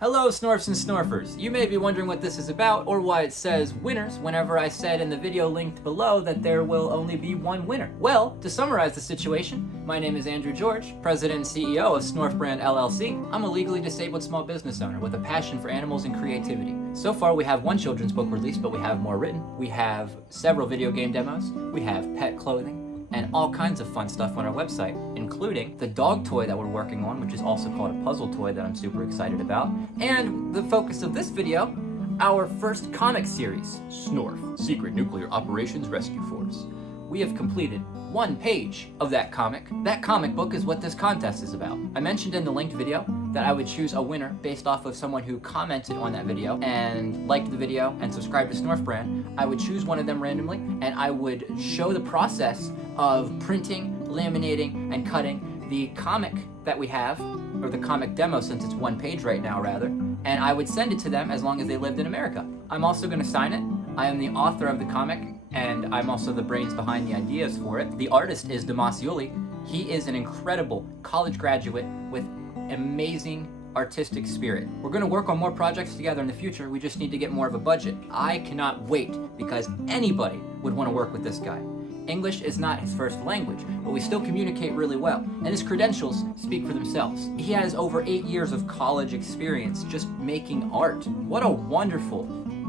Hello Snorfs and Snorfers! You may be wondering what this is about or why it says winners whenever I said in the video linked below that there will only be one winner. Well, to summarize the situation, my name is Andrew George, President and CEO of Snorf Brand LLC. I'm a legally disabled small business owner with a passion for animals and creativity. So far we have one children's book released, but we have more written. We have several video game demos, we have pet clothing, and all kinds of fun stuff on our website, including the dog toy that we're working on, which is also called a puzzle toy that I'm super excited about. And the focus of this video, our first comic series, Snorf, Secret Nuclear Operations Rescue Force. We have completed one page of that comic. That comic book is what this contest is about. I mentioned in the linked video that I would choose a winner based off of someone who commented on that video and liked the video and subscribed to Snorf Brand. I would choose one of them randomly and I would show the process of printing, laminating, and cutting the comic that we have, or the comic demo since it's one page right now rather, and I would send it to them as long as they lived in America. I'm also going to sign it. I am the author of the comic, and I'm also the brains behind the ideas for it. The artist is Yuli. He is an incredible college graduate with amazing artistic spirit. We're going to work on more projects together in the future. We just need to get more of a budget. I cannot wait because anybody would want to work with this guy. English is not his first language, but we still communicate really well, and his credentials speak for themselves. He has over 8 years of college experience just making art. What a wonderful,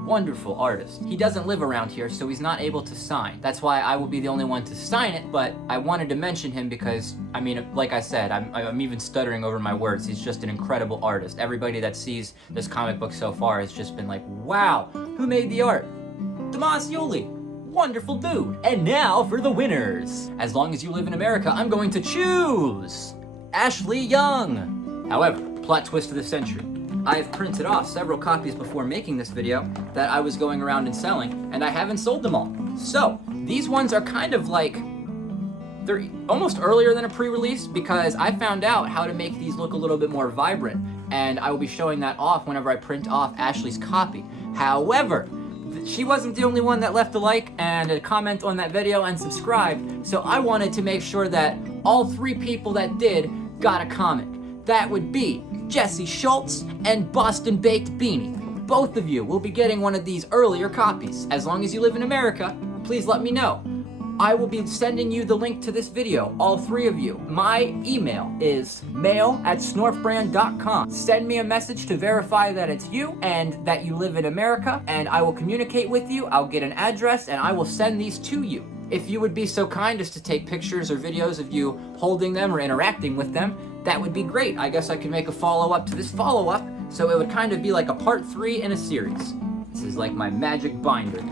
wonderful artist. He doesn't live around here, so he's not able to sign. That's why I will be the only one to sign it, but I wanted to mention him because, I mean, like I said, I'm even stuttering over my words. He's just an incredible artist. Everybody that sees this comic book so far has just been like, wow, who made the art? Yuli. Wonderful dude. And now for the winners. As long as you live in America, I'm going to choose Ashley Young. However, plot twist of the century. I've printed off several copies before making this video that I was going around and selling, and I haven't sold them all. So, these ones are kind of like, they're almost earlier than a pre-release because I found out how to make these look a little bit more vibrant, and I will be showing that off whenever I print off Ashley's copy. However, she wasn't the only one that left a like and a comment on that video and subscribed, so I wanted to make sure that all 3 people that did got a comic. That would be Jesse Schultz and Boston Baked Beanie. Both of you will be getting one of these earlier copies. As long as you live in America, please let me know. I will be sending you the link to this video, all 3 of you. My email is mail@snorfbrand.com. Send me a message to verify that it's you and that you live in America, and I will communicate with you. I'll get an address and I will send these to you. If you would be so kind as to take pictures or videos of you holding them or interacting with them, that would be great. I guess I could make a follow-up to this follow-up, so it would kind of be like a part 3 in a series. This is like my magic binder.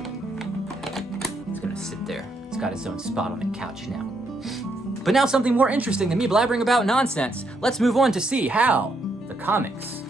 It's gonna sit there. It's got its own spot on the couch now. But now something more interesting than me blabbering about nonsense. Let's move on to see how the comics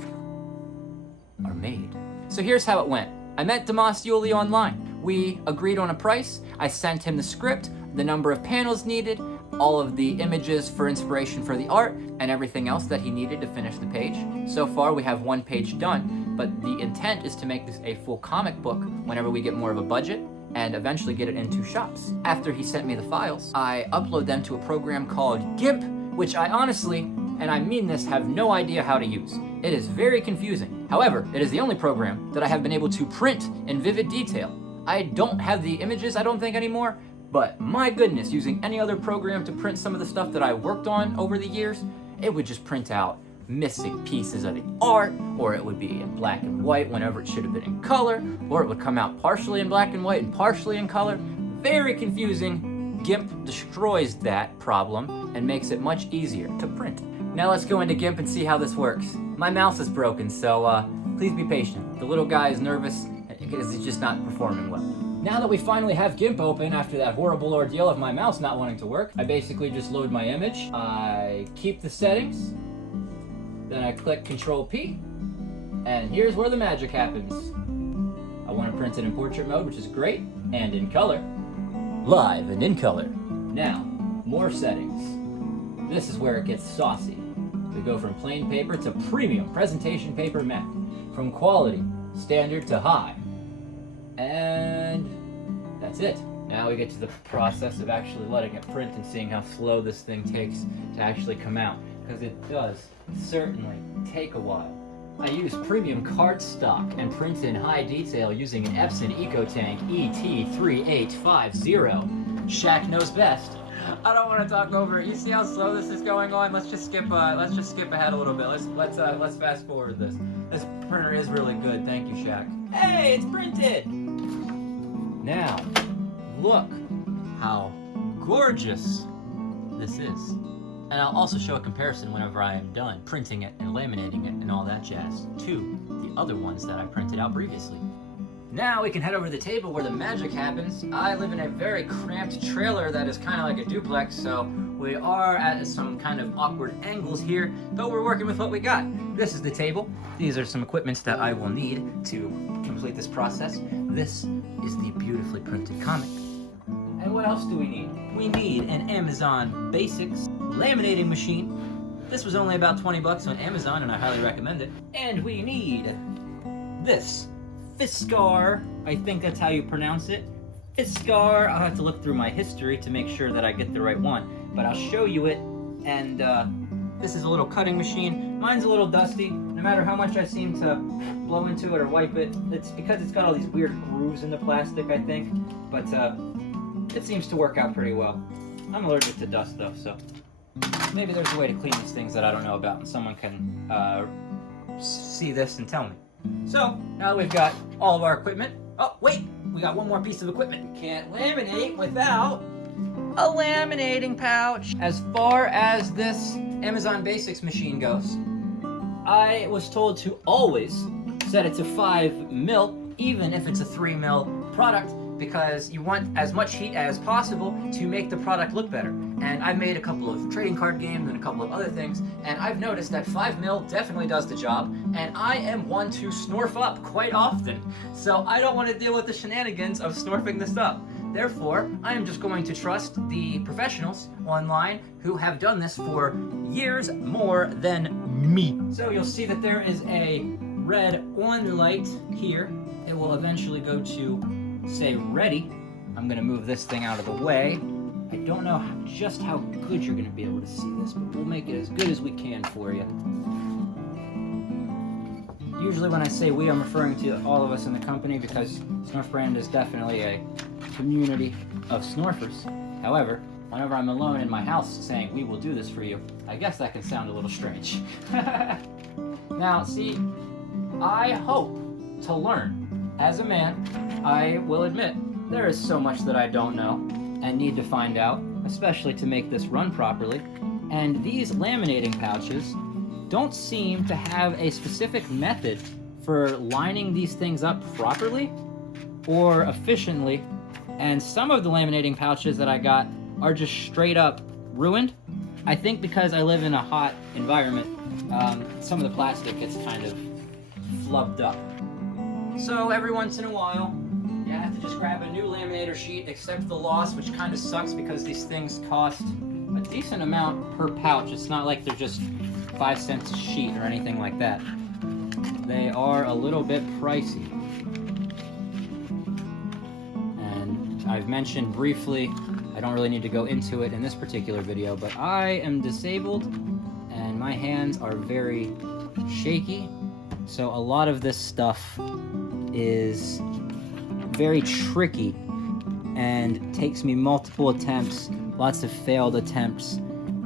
are made. So here's how it went. I met Yuli online. We agreed on a price. I sent him the script, the number of panels needed, all of the images for inspiration for the art, and everything else that he needed to finish the page. So far we have 1 page done, but the intent is to make this a full comic book whenever we get more of a budget, and eventually get it into shops. After he sent me the files, I upload them to a program called GIMP, which I honestly, and I mean this, have no idea how to use. It is very confusing. However, it is the only program that I have been able to print in vivid detail. I don't have the images, I don't think, anymore, but my goodness, using any other program to print some of the stuff that I worked on over the years, it would just print out missing pieces of the art, or it would be in black and white whenever it should have been in color, or it would come out partially in black and white and partially in color. Very confusing. GIMP destroys that problem and makes it much easier to print. Now let's go into GIMP and see how this works. My mouse is broken, so please be patient. The little guy is nervous because he's just not performing well. Now that we finally have GIMP open after that horrible ordeal of my mouse not wanting to work, I basically just load my image, I keep the settings, then I click Control-P, and here's where the magic happens. I want to print it in portrait mode, which is great, and in color. Live and in color. Now, more settings. This is where it gets saucy. We go from plain paper to premium presentation paper matte. From quality, standard to high. And that's it. Now we get to the process of actually letting it print and seeing how slow this thing takes to actually come out. Because it does certainly take a while. I use premium cardstock and print in high detail using an Epson EcoTank ET3850. Shaq knows best. I don't want to talk over it. You see how slow this is going on? Let's just skip ahead a little bit. Let's fast forward this. This printer is really good. Thank you, Shaq. Hey, it's printed. Now, look how gorgeous this is. And I'll also show a comparison whenever I am done printing it and laminating it and all that jazz to the other ones that I printed out previously. Now we can head over to the table where the magic happens. I live in a very cramped trailer that is kind of like a duplex, so we are at some kind of awkward angles here, but we're working with what we got. This is the table. These are some equipments that I will need to complete this process. This is the beautifully printed comic. And what else do we need? We need an Amazon Basics laminating machine. This was only about 20 bucks on Amazon, and I highly recommend it. And we need this Fiskar, I think that's how you pronounce it. Fiskar, I'll have to look through my history to make sure that I get the right one, but I'll show you it. And this is a little cutting machine. Mine's a little dusty. No matter how much I seem to blow into it or wipe it, it's because it's got all these weird grooves in the plastic, I think. But it seems to work out pretty well. I'm allergic to dust though, so maybe there's a way to clean these things that I don't know about and someone can see this and tell me. So, now that we've got all of our equipment, oh wait, we got one more piece of equipment. You can't laminate without a laminating pouch. As far as this Amazon Basics machine goes, I was told to always set it to 5 mil, even if it's a 3 mil product, because you want as much heat as possible to make the product look better. And I've made a couple of trading card games and a couple of other things, and I've noticed that 5 mil definitely does the job, and I am one to snorf up quite often. So I don't want to deal with the shenanigans of snorfing this up. Therefore, I am just going to trust the professionals online who have done this for years more than me. So you'll see that there is a red on light here. It will eventually go to say ready. I'm gonna move this thing out of the way. I don't know just how good you're gonna be able to see this, but we'll make it as good as we can for you. Usually when I say we, I'm referring to all of us in the company because Snorf Brand is definitely a community of snorfers. However, whenever I'm alone in my house saying we will do this for you, I guess that can sound a little strange. Now, see, I hope to learn. As a man, I will admit, there is so much that I don't know and need to find out, especially to make this run properly. And these laminating pouches don't seem to have a specific method for lining these things up properly or efficiently. And some of the laminating pouches that I got are just straight up ruined. I think because I live in a hot environment, some of the plastic gets kind of flubbed up. So every once in a while, you have to just grab a new laminator sheet, accept the loss, which kind of sucks because these things cost a decent amount per pouch. It's not like they're just 5 cents a sheet or anything like that. They are a little bit pricey. And I've mentioned briefly, I don't really need to go into it in this particular video, but I am disabled and my hands are very shaky. So a lot of this stuff is very tricky and takes me multiple attempts, lots of failed attempts,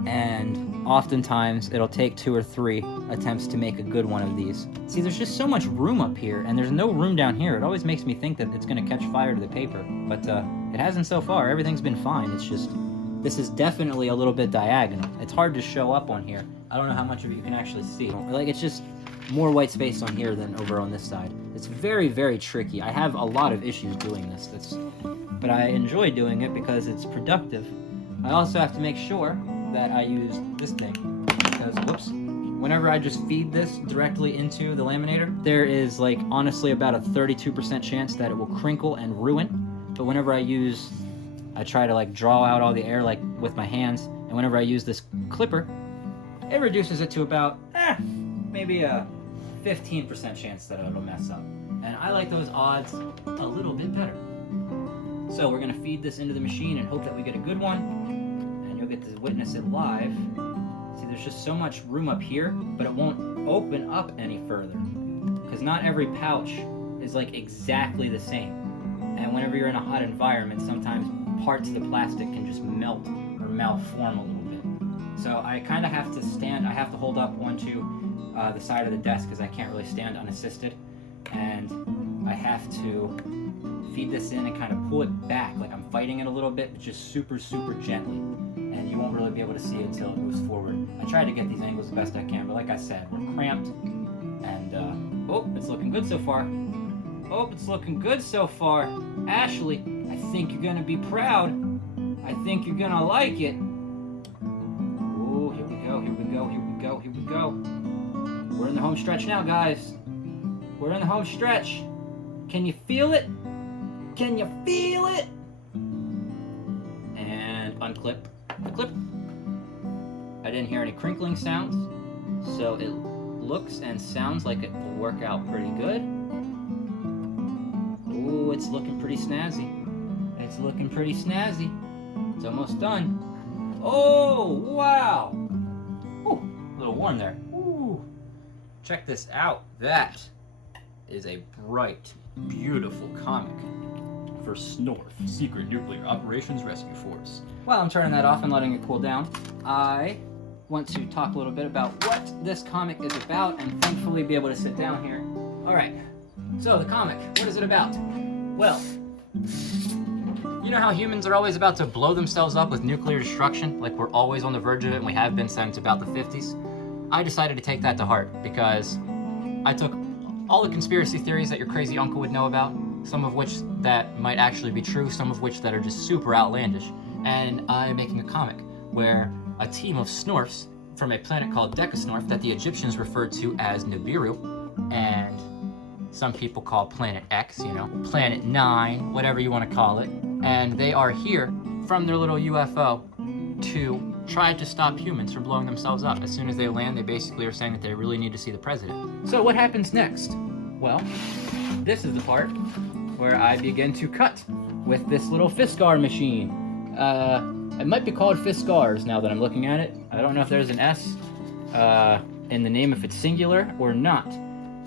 and oftentimes it'll take 2 or 3 attempts to make a good one of these. See, there's just so much room up here and there's no room down here. It always makes me think that it's gonna catch fire to the paper, but it hasn't so far. Everything's been fine. It's just, this is definitely a little bit diagonal. It's hard to show up on here. I don't know how much of it you can actually see. Like, it's just more white space on here than over on this side. It's very, very tricky. I have a lot of issues doing this, but I enjoy doing it because it's productive. I also have to make sure that I use this thing because, whoops, whenever I just feed this directly into the laminator, there is like honestly about a 32% chance that it will crinkle and ruin. But whenever I try to like draw out all the air like with my hands, and whenever I use this clipper, it reduces it to about maybe a 15% chance that it'll mess up. And I like those odds a little bit better. So we're gonna feed this into the machine and hope that we get a good one, and you'll get to witness it live. See, there's just so much room up here, but it won't open up any further. Because not every pouch is like exactly the same. And whenever you're in a hot environment, sometimes parts of the plastic can just melt or malform a little bit. So I kind of have to stand, I have to hold up onto the side of the desk because I can't really stand unassisted. And I have to feed this in and kind of pull it back, like I'm fighting it a little bit, but just super, super gently. And you won't really be able to see it until it moves forward. I try to get these angles the best I can, but like I said, we're cramped. And, oh, it's looking good so far. Oh, it's looking good so far. Ashley, I think you're gonna be proud. I think you're gonna like it. Oh, here we go, here we go, here we go, here we go. We're in the home stretch now, guys. We're in the home stretch. Can you feel it? Can you feel it? And unclip the clip. I didn't hear any crinkling sounds, so it looks and sounds like it will work out pretty good. Ooh, it's looking pretty snazzy. It's looking pretty snazzy. It's almost done. Oh, wow. Ooh, a little warm there. Ooh. Check this out. That is a bright, beautiful comic for SNORF, Secret Nuclear Operations Rescue Force. While I'm turning that off and letting it cool down, I want to talk a little bit about what this comic is about and thankfully be able to sit down here. All right, so the comic, what is it about? Well, you know how humans are always about to blow themselves up with nuclear destruction? Like we're always on the verge of it and we have been since about the 50s? I decided to take that to heart because I took all the conspiracy theories that your crazy uncle would know about, some of which that might actually be true, some of which that are just super outlandish, and I'm making a comic where a team of Snorfs from a planet called Decasnorf that the Egyptians referred to as Nibiru, and some people call Planet X, you know, Planet 9, whatever you want to call it, and they are here from their little UFO to try to stop humans from blowing themselves up. As soon as they land, they basically are saying that they really need to see the president. So what happens next? Well, this is the part where I begin to cut with this little Fiskar machine. It might be called Fiskars now that I'm looking at it. I don't know if there's an S in the name if it's singular or not.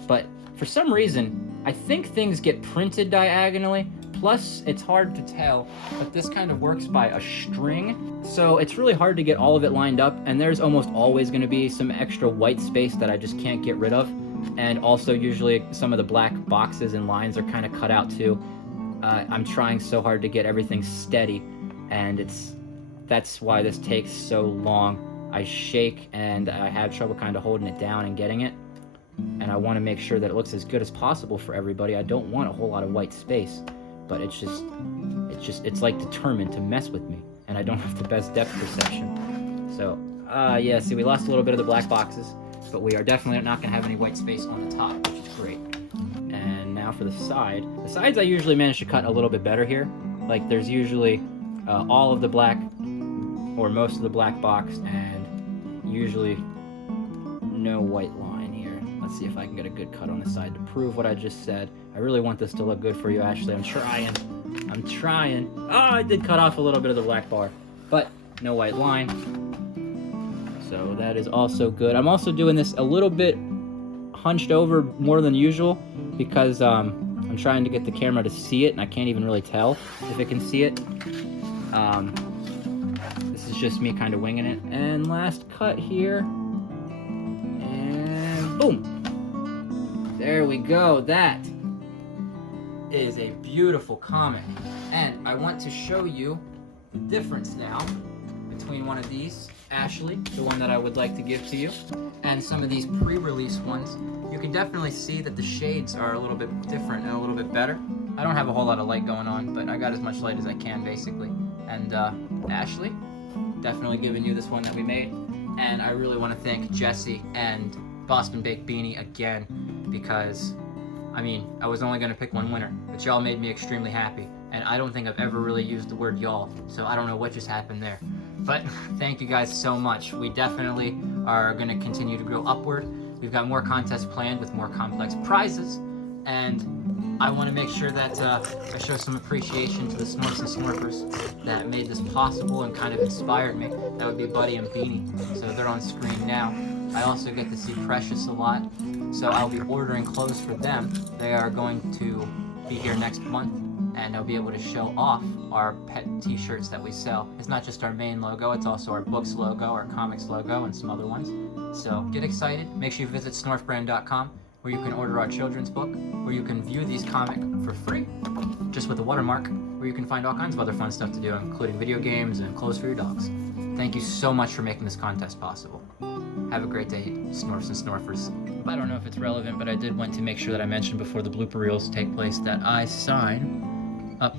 But for some reason, I think things get printed diagonally. Plus, it's hard to tell, but this kind of works by a string. So it's really hard to get all of it lined up, and there's almost always going to be some extra white space that I just can't get rid of. And also usually some of the black boxes and lines are kind of cut out too. I'm trying so hard to get everything steady, and that's why this takes so long. I shake and I have trouble kind of holding it down and getting it. And I want to make sure that it looks as good as possible for everybody. I don't want a whole lot of white space, but it's like determined to mess with me, and I don't have the best depth perception. So, yeah, see, we lost a little bit of the black boxes, but we are definitely not going to have any white space on the top, which is great. And now for the side. The sides I usually manage to cut a little bit better here. Like, there's usually all of the black, or most of the black box, and usually no white line here. Let's see if I can get a good cut on the side to prove what I just said. I really want this to look good for you, Ashley. I'm trying. Oh, I did cut off a little bit of the black bar, but no white line. So that is also good. I'm also doing this a little bit hunched over more than usual because I'm trying to get the camera to see it, and I can't even really tell if it can see it. This is just me kind of winging it. And last cut here. And boom. There we go. That is a beautiful comic. And I want to show you the difference now between one of these, Ashley, the one that I would like to give to you, and some of these pre-release ones. You can definitely see that the shades are a little bit different and a little bit better. I don't have a whole lot of light going on, but I got as much light as I can, basically. And Ashley, definitely giving you this one that we made. And I really want to thank Jesse and Boston Baked Beanie again, because, I mean, I was only going to pick one winner, but y'all made me extremely happy. And I don't think I've ever really used the word y'all, so I don't know what just happened there. But thank you guys so much. We definitely are going to continue to grow upward. We've got more contests planned with more complex prizes, and I want to make sure that I show some appreciation to the Snorfs and Snorfers that made this possible and kind of inspired me. That would be Buddy and Beanie. So they're on screen now. I also get to see Precious a lot, so I'll be ordering clothes for them. They are going to be here next month, and they'll be able to show off our pet t-shirts that we sell. It's not just our main logo, it's also our books logo, our comics logo, and some other ones. So get excited. Make sure you visit snorfbrand.com, where you can order our children's book, where you can view these comics for free, just with a watermark, where you can find all kinds of other fun stuff to do, including video games and clothes for your dogs. Thank you so much for making this contest possible. Have a great day, Snorfs and Snorfers. I don't know if it's relevant, but I did want to make sure that I mentioned before the blooper reels take place that I sign up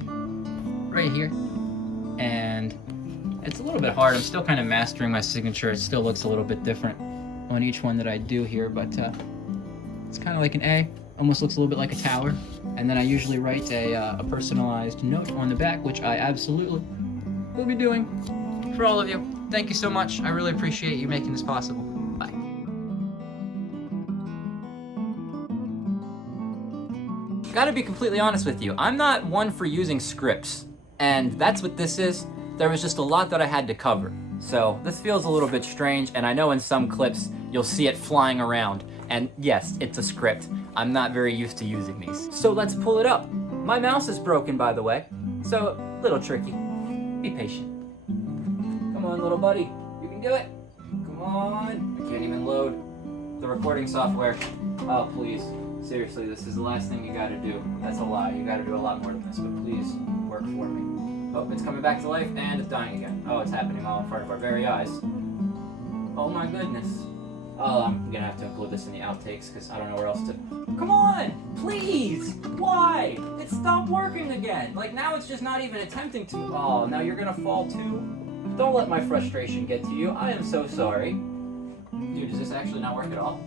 right here. And it's a little bit hard. I'm still kind of mastering my signature. It still looks a little bit different on each one that I do here, but it's kind of like an A. Almost looks a little bit like a tower. And then I usually write a personalized note on the back, which I absolutely will be doing for all of you. Thank you so much. I really appreciate you making this possible. Bye. Gotta be completely honest with you. I'm not one for using scripts, and that's what this is. There was just a lot that I had to cover. So this feels a little bit strange, and I know in some clips you'll see it flying around. And yes, it's a script. I'm not very used to using these. So let's pull it up. My mouse is broken, by the way, so a little tricky. Be patient. Come on, little buddy. You can do it. Come on. I can't even load the recording software. Oh, please. Seriously, this is the last thing you gotta do. That's a lie. You gotta do a lot more than this, but please work for me. Oh, it's coming back to life, and it's dying again. Oh, it's happening all in front of our very eyes. Oh my goodness. Oh, I'm gonna have to include this in the outtakes, because I don't know where else to... Come on! Please! Why? It stopped working again! Like, now it's just not even attempting to... Oh, now you're gonna fall too? Don't let my frustration get to you. I am so sorry. Dude, does this actually not work at all?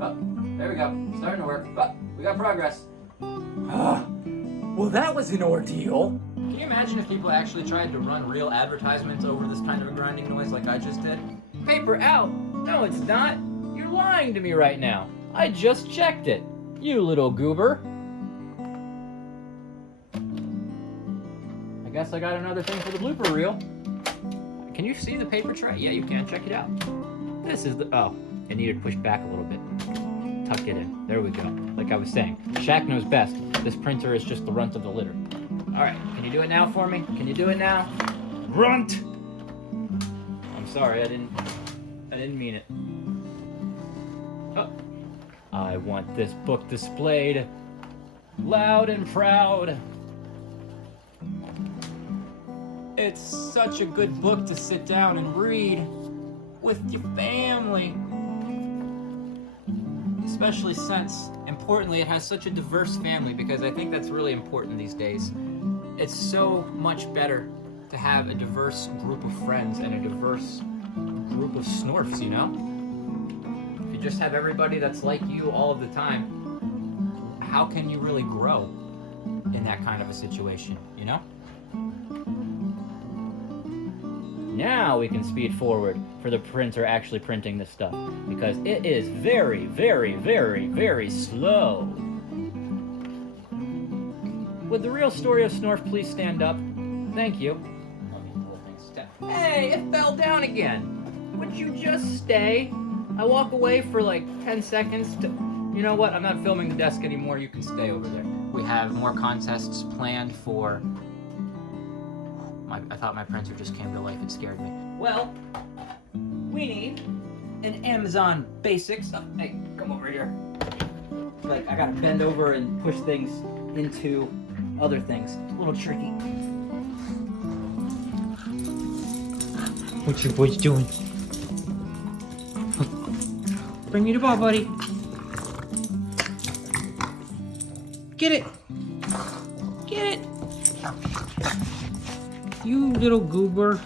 Oh, there we go. Starting to work. Oh, we got progress. Well, that was an ordeal. Can you imagine if people actually tried to run real advertisements over this kind of a grinding noise like I just did? Paper out! No, it's not. You're lying to me right now. I just checked it. You little goober. I guess I got another thing for the blooper reel. Can you see the paper tray? Yeah, you can. Check it out. This is the... Oh, it needed pushed back a little bit. Tuck it in. There we go. Like I was saying, Shaq knows best. This printer is just the runt of the litter. All right, can you do it now for me? Can you do it now? Runt! I'm sorry, I didn't mean it. Oh. I want this book displayed loud and proud. It's such a good book to sit down and read with your family. Especially since, importantly, it has such a diverse family, because I think that's really important these days. It's so much better to have a diverse group of friends and a diverse group of Snorfs, you know? If you just have everybody that's like you all of the time, how can you really grow in that kind of a situation, you know? Now we can speed forward for the printer actually printing this stuff, because it is very, very, very, very slow. Would the real story of Snorf please stand up? Thank you. Hey, it fell down again. Would you just stay? I walk away for like 10 seconds to... You know what? I'm not filming the desk anymore. You can stay over there. We have more contests planned for... I thought my printer just came to life. It scared me. Well, we need an Amazon Basics. Oh, hey, come over here. Like, I gotta bend over and push things into other things. It's a little tricky. What your boys doing? Bring me the ball, buddy. Get it. Get it. You little goober.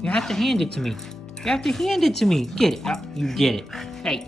You have to hand it to me. You have to hand it to me. Get it. Oh, you get it. Hey.